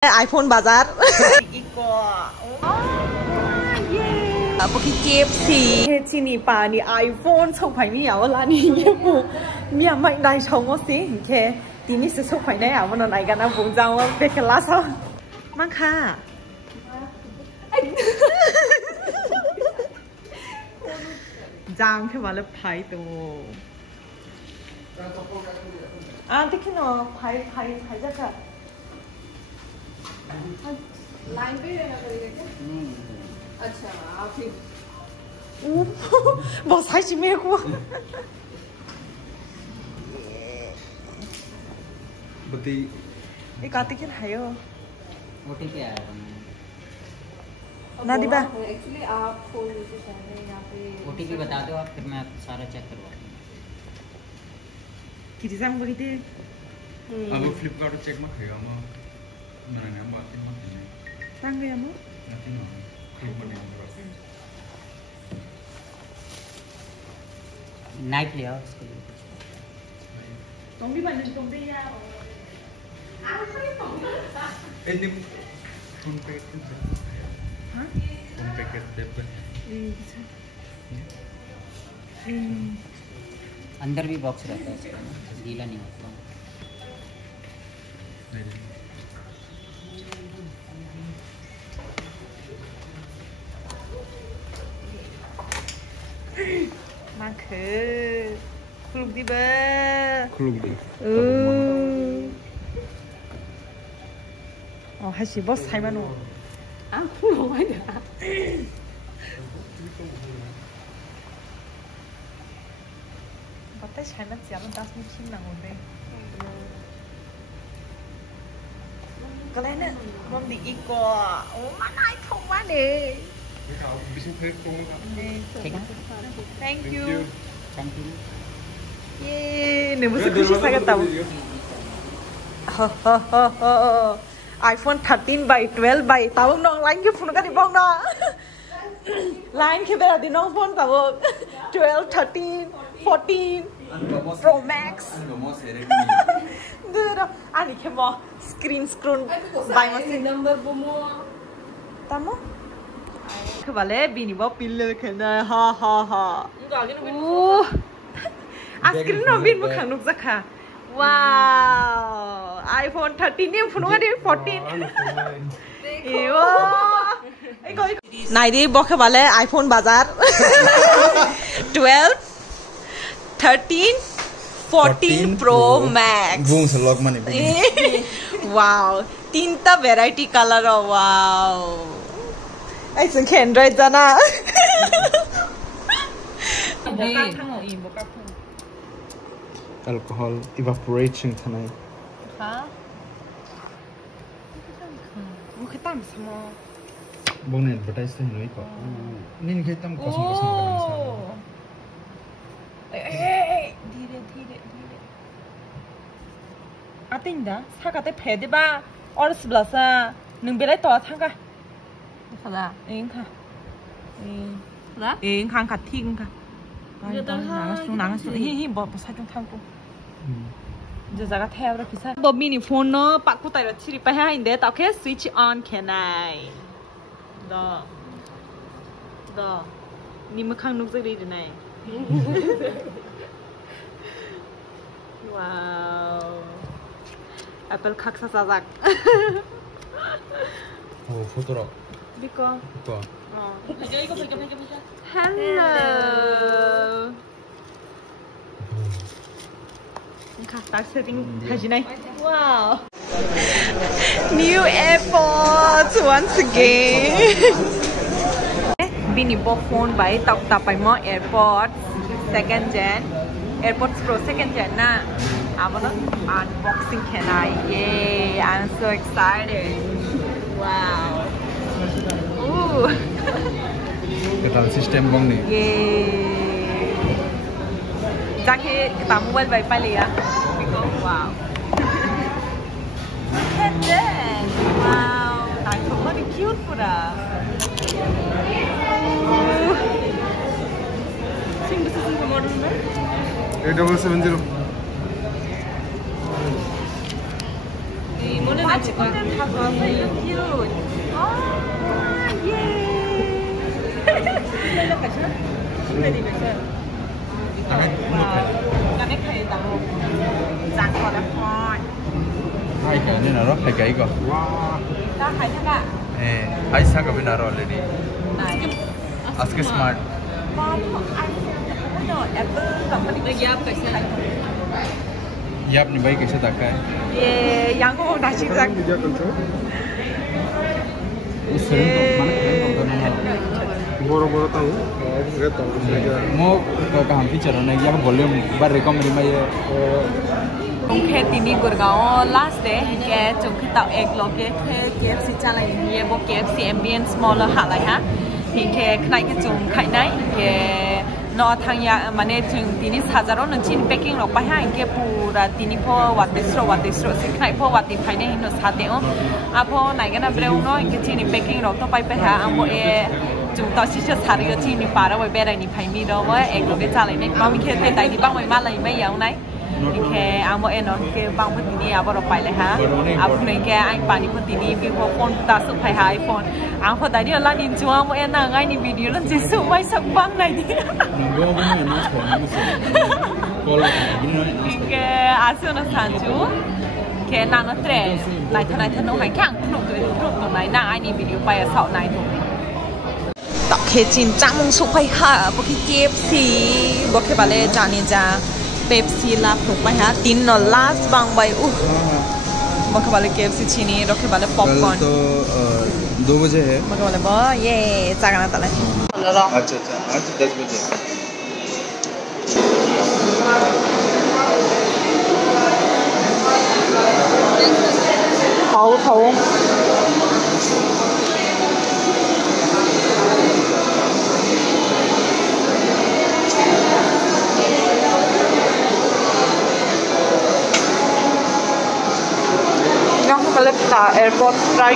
iPhone bazar. Bagi KFC. Sini pa ni iPhone sok phải mi ảo là ni nhé bu. Mi à mai đại chồng mo xí khe. Tí mi sẽ sok phải này ảo nó này cái nào vùng giang mà bé cái lá sao. Mang kha. Giang cái mà là phải đồ. À thì cái nó phải ra cả. Line पे रहना पड़ेगा क्या? अच्छा आप ही बहुत size मेरे को बती एक आते क्या है यो ओटीपी आया ना दिबा एक्चुअली आप फोन नीचे चाहे यहाँ पे ओटीपी बता दो आप फिर मैं सारा चेक करवा दूँ किसी से हम बगीते अब फ्लिपकार्ट चेक मत करेगा मैं ना बात मत करना tăng về không? नाइफ ले आओ उसके लिए तुम भी बंद तुम भी यार ini phone पे हाँ? phone पे कितने पे अंदर भी बॉक्स रहता है इसका गीला नहीं होता mang khử khuluk di ba khuluk di hay chỉ boss hay mà nó không phải được bắt tay hay mà chém nó đắt như chim nào vậy cái này nè mong đi ít quá mà này không quá nè Thank you. Yeah, nếu muốn sushi sao cái tàu? iPhone 13 by 12 by tàu nong line cái phone cái đi bong đó. Line cái bây giờ đi nong phone tàu 12, 13, 14 Pro Max. Đưa đó, anh cái mò screen by mà xin number bomo. Tamo? Cái bà lẽ bị bóp pin lơ cái này ha ha ha. Screen nó pin một khang nút ra khá. Wow, iPhone 13 nem phone cái 14. Này đi bóp cái bà lẽ iPhone bazar. 12, 13, 14 Pro Max. Boom se lock money. Wow, tinta variety color wow. Ai xin khen rồi ra na. Alcohol evaporation thanai. Hả? Một cái tăm sao? Bông này advertise thế nói có. Nên cái tăm cosmo cái này sao? đi đi. À tin đã, sao cái phải đi ba? Order blasa, nung bị lại tỏ thang cái. Là Yên kha. là Yên khang khát thiên kha. Nắng xuống hi bỏ sai trong thang cũng. Giờ ra cái theo đó kisa. Đồ mini phone nó bắt cụ tay rồi chỉ phải hai inде tao cái switch on cái này. Đó. Đó. Ni mà khang nút dây đi này. Wow. Apple khắc sa sa giặc. Oh, photo ro. Đi con. Có. Hello. Start setting này. Wow. New Airpods once again. Bini bo phone by tap by mo Airpods second gen. Airpods Pro second gen na. Amo na unboxing kenai. Yay! I'm so excited. Wow. Ooh. Cái system bông này. Yeah. Jackie, kita mobile by pali ya. Wow. Look at that. Wow. That's so very cute pura. Sing this is the model number. 8770. Mona na chika. so cute. Oh, yay! Đây là cái gì? Đây là cái gì? Cái này cái đâu? Giang có là phòn. Hai cái này nó hai cái cơ. Ta hai thế nào? Hai sang cái bên nào already. Này. Ask smart. Apple company cái gì cái gì? ये आपने भाई कैसे देखा है? ये यहाँ को नाची तक उस फिल्म को मैंने फिल्म को नहीं बोरो tahu gitu mau ke कहाँ की चलो ना ये वॉल्यूम बार रिकमेंड में ये उनके तीनी गुड़गांव लास्ट डे के चुनके ताऊ एक लोग के KFC चला ये वो KFC ambience mall हाल है इनके खाने के चुन खाने के नौ थांया माने चुन तीनी हजारों नंचिन पैकिंग लोग पे हैं इनके पूरा तीनी पो वाटिस्रो से खाने पो वाटी खाने ही नो साथे हो आप हो नाइके ना ब्रेउ नो इनके चीनी पैकिंग लोग तो पे हैं हम वो ये chúng ta chỉ cho thari ở trên đi para với bé này đi phải mi đâu với em rồi cái cha này nên mong khi thế tại đi băng mày má lại mấy giờ này thì anh bọn em nói cái băng phân tini à bọn phải lại hả anh này cái anh bạn đi phân tini vì họ phone ta sụp phải hai iPhone anh phân tại đi là nhìn chung anh bọn em là ngay đi video lên chỉ sụp mấy sập băng này đi cái anh xưa nó sản chú cái nàng nó trẻ này thân nó hay càng lúc tụi này nàng anh đi video bay ở sau này tụi tao kể chuyện trang mong sụp phải hả bố cái KFC bố cái bà lê chán đi ra Pepsi là phục phải hả tin nó last bằng vậy bố cái bà lê KFC chini rồi cái bà lê popcorn तो 2 बजे है bố cái bà lê bố yeah cha cái nào tao lấy अच्छा आज 10 बजे khẩu Airpods try